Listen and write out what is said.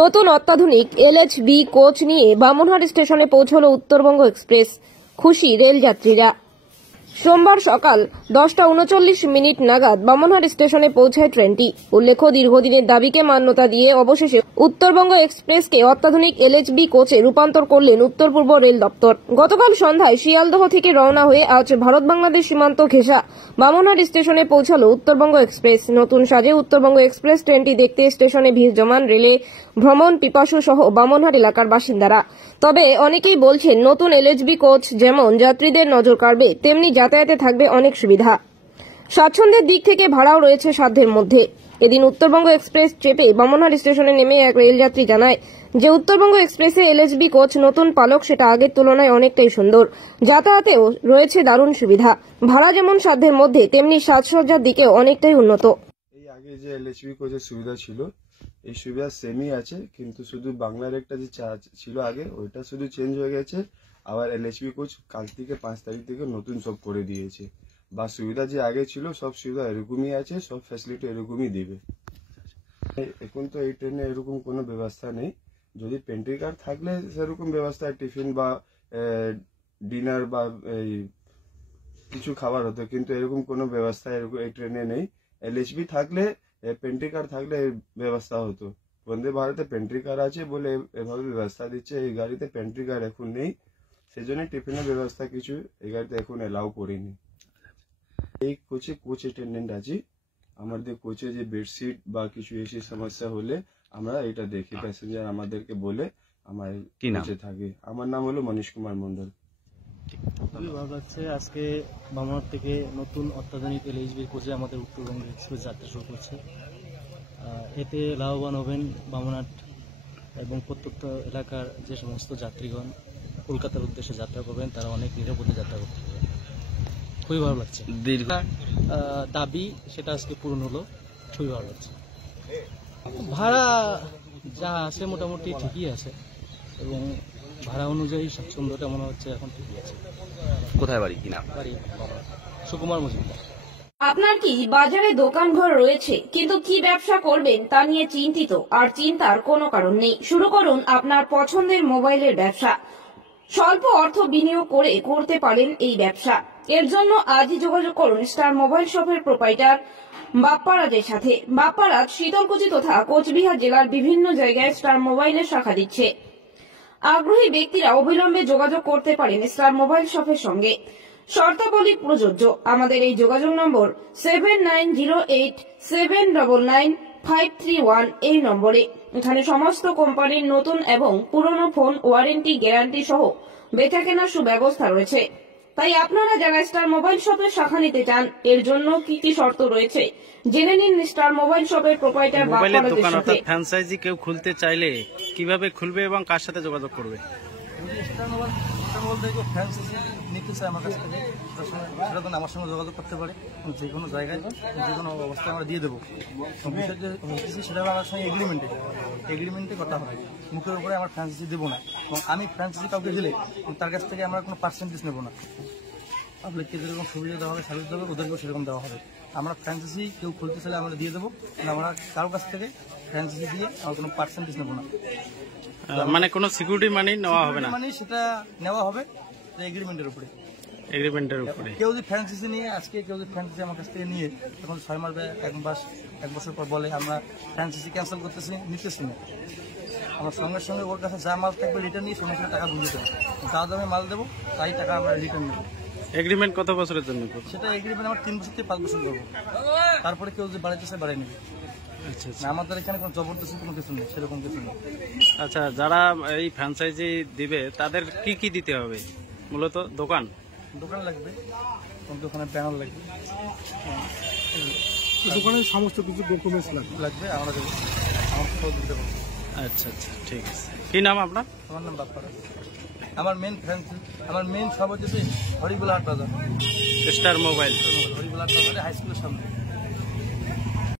নতুন অত্যাধুনিক এলএচবি কোচ নিয়ে বামনহাট স্টেশনে পৌঁছল উত্তরবঙ্গ এক্সপ্রেস। খুশি রেল যাত্রীরা। সোমবার সকাল 10:39 নাগাদ বামনহাট স্টেশনে পৌঁছায় ট্রেনটি। উল্লেখ্য, দীর্ঘদিনের দাবিকে মান্যতা দিয়ে অবশেষে উত্তরবঙ্গ এক্সপ্রেসকে অত্যাধুনিক এলএচবি কোচে রূপান্তর করলেন উত্তর পূর্ব রেল দপ্তর। গতকাল সন্ধ্যায় শিয়ালদহ থেকে রওনা হয়ে আজ ভারত বাংলাদেশ সীমান্ত ঘেঁষা বামনহাট স্টেশনে পৌঁছাল উত্তরবঙ্গ এক্সপ্রেস। নতুন সাজে উত্তরবঙ্গ এক্সপ্রেস ট্রেনটি দেখতে স্টেশনে ভিড় জমান রেলে ভ্রমণ পিপাসু সহ বামনহাট এলাকার বাসিন্দারা। তবে অনেকেই বলছেন, নতুন এলএচবি কোচ যেমন যাত্রীদের নজর কাড়বে, তেমনি যাতায়াতে থাকবে অনেক সুবিধা। স্বাচ্ছন্দ্যের দিক থেকে ভাড়াও রয়েছে সাধ্যের মধ্যে। এদিন উত্তরবঙ্গ এক্সপ্রেস চেপে বামনহাট স্টেশনে নেমে এক রেলযাত্রী জানায় যে উত্তরবঙ্গ এক্সপ্রেসে এলএচবি কোচ নতুন পালক সেটা আগের তুলনায় অনেকটাই সুন্দর। যাতায়াতেও রয়েছে দারুণ সুবিধা। ভাড়া যেমন সাধ্যের মধ্যে, তেমনি সাজসজ্জার দিকেও অনেকটাই উন্নত। এই আগে যে এলএচবি কোচের সুবিধা ছিল, এই সুবিধা সেমই আছে, কিন্তু শুধু বাংলার একটা যে চার্জ ছিল আগে, ওইটা শুধু চেঞ্জ হয়ে গেছে। আবার এলএচবি কোচ কাল থেকে 5 তারিখ থেকে নতুন সব করে দিয়েছে। বা সুবিধা যে আগে ছিল সব সুবিধা এরকমই আছে, সব ফ্যাসিলিটি এরকমই দিবে। এখন তো এই ট্রেনে এরকম কোনো ব্যবস্থা নেই। যদি পেন্ট্রি কার থাকলে সেরকম ব্যবস্থা, টিফিন বা ডিনার বা কিছু খাবার হতো, কিন্তু এরকম কোনো ব্যবস্থা এই ট্রেনে নেই। এলএচবি থাকলে, পেন্ট্রি কার থাকলে এই ব্যবস্থা হতো। বন্দে ভারতে পেন্ট্রি কার আছে বলে এভাবে ব্যবস্থা দিচ্ছে। এই গাড়িতে পেন্ট্রি কার এখন নেই, সেই জন্য টিফিনের ব্যবস্থা কিছু এই গাড়িতে এখন এলাও করিনি। এই কোচে কোচ অ্যাটেন্ডেন্ট আছে। আমাদের কোচে যে বেডশিট বা কিছু এসে সমস্যা হলে আমরা এটা দেখি, প্যাসেঞ্জার আমাদেরকে বলে আমার কোচে থাকে। আমার নাম হলো মনীশ কুমার মন্ডল। খুবই ভালো লাগছে, আজকে বামনহাট থেকে নতুন অত্যাধুনিক এলএচবি কোচে আমাদের উত্তরবঙ্গ এক্সপ্রেস যাত্রা শুরু করছে। এতে লাভবান হবেন বামনহাট এবং প্রত্যন্ত এলাকার যে সমস্ত যাত্রীগণ কলকাতার উদ্দেশ্যে যাত্রা করবেন, তারা অনেক নিরাপদে যাত্রা করতে পারবেন। খুবই ভালো লাগছে। দীর্ঘ দাবি সেটা আজকে পূরণ হলো, খুবই ভালো লাগছে। ভাড়া যা আছে মোটামুটি ঠিকই আছে এবং ভাড়া অনুযায়ী স্বাচ্ছন্দ্যটা মনে হচ্ছে এখন ঠিকই আছে। কোথায় বাড়ি? কি নাম? বাড়ি সুকুমার মজুমদার। আপনার কি বাজারে দোকান ঘর রয়েছে, কিন্তু কি ব্যবসা করবেন তা নিয়ে চিন্তিত? আর চিন্তার কোনো কারণ নেই। শুরু করুন আপনার পছন্দের মোবাইলের ব্যবসা। স্বল্প অর্থ বিনিয়োগ করে করতে পারেন এই ব্যবসা। এর জন্য আজই যোগাযোগ করুন স্টার মোবাইল শপের প্রোপাইটার বাপ্পারাজের সাথে। বাপ্পারাজ শীতলকুচি তথা কোচবিহার জেলার বিভিন্ন জায়গায় স্টার মোবাইলের শাখা দিচ্ছে। আগ্রহী ব্যক্তিরা অবিলম্বে যোগাযোগ করতে পারেন স্টার মোবাইল শপের সঙ্গে। শর্তাবলী প্রযোজ্য। আমাদের এই যোগাযোগ নম্বর 7908799531 এই নম্বরে। এখানে সমস্ত কোম্পানির নতুন এবং পুরনো ফোন ওয়ারেন্টি গ্যারান্টি সহ বেচাকেনার সুব্যবস্থা রয়েছে। তাই আপনারা যারা স্টার মোবাইল শপের শাখা নিতে চান, এর জন্য কি কি শর্ত রয়েছে জেনে নিন স্টার মোবাইল শপের প্রোপাইটার বাপ্পারাজের সাথে। ফ্র্যাঞ্চাইজি কেউ খুলতে চাইলে কিভাবে খুলবে এবং কার সাথে যোগাযোগ করবে? নিতে চাই আমার কাছ থেকে, সেটা আমার সঙ্গে যোগাযোগ করতে পারে। যে কোনো জায়গায় যে কোনো অবস্থায় আমরা দিয়ে দেবো। সেটা আমার সঙ্গে এগ্রিমেন্টে কথা হবে। মুখের উপরে আমার ফ্র্যাঞ্চাইজি দেবো না, এবং আমি ফ্র্যাঞ্চাইজি কাউকে দিলে তার কাছ থেকে আমরা কোনো পার্সেন্টেজ নেবো না। পাবলিককে যেরকম সুবিধা দেওয়া হবে, সার্ভিস দেওয়া হবে, ওদেরকেও সেরকম দেওয়া হবে। আমরা ফ্র্যাঞ্চাইজি কেউ খুলতে চাইলে আমরা দিয়ে দেবো, আমরা কারোর কাছ থেকে ফ্র্যাঞ্চাইজি দিয়ে আমরা কোনো পার্সেন্টেজ নেবো না। মানে কোনো সিকিউরিটি মানি নেওয়া হবে না? মানে সেটা নেওয়া হবে এগ্রিমেন্টের উপরে। কেউ যদি ফ্র্যাঞ্চাইজি নিয়ে আজকে কেউ যদি ফ্র্যাঞ্চাইজি আমার কাছ থেকে নিয়ে এখন 6 মাস বা 1 বছর পর বলে আমরা ফ্র্যাঞ্চাইজি ক্যান্সেল করতেছি, নিতেছি না, আমার সঙ্গে সঙ্গে ওর কাছে যা মাল থাকবে রিটার্ন নিয়ে সঙ্গে সঙ্গে টাকা বুঝে দেবো। যা দামে মাল দেবো তাই টাকা আমরা রিটার্ন নেবো। এগ্রিমেন্ট কত বছরের জন্য? সেটা এগ্রিমেন্ট আমার 3 বছর থেকে 5 বছর করবো। তারপরে কেউ যদি বাড়াইতে চায় বাড়াই নেবে। আচ্ছা, আমাদের এখানে কোনো জবরদস্তি কোনো কিছু নেই, সেরকম কিছু নেই। আচ্ছা, যারা এই ফ্র্যাঞ্চাইজি দিবে তাদের কি কি দিতে হবে? মূলত দোকান লাগবে, দোকানের ব্যানার লাগবে, দোকানের সমস্ত কিছু ডকুমেন্টস লাগবে, আমরা দেবো, আমার সব দিতে পারবো। আচ্ছা, ঠিক আছে। কি নাম আপনার? আমার নাম বাপ্পারাজ। আমার মেন সব হচ্ছে হরিবুলহাট বাজার, স্টার মোবাইল হরিবুলহাট বাজারে হাই স্কুলের সামনে।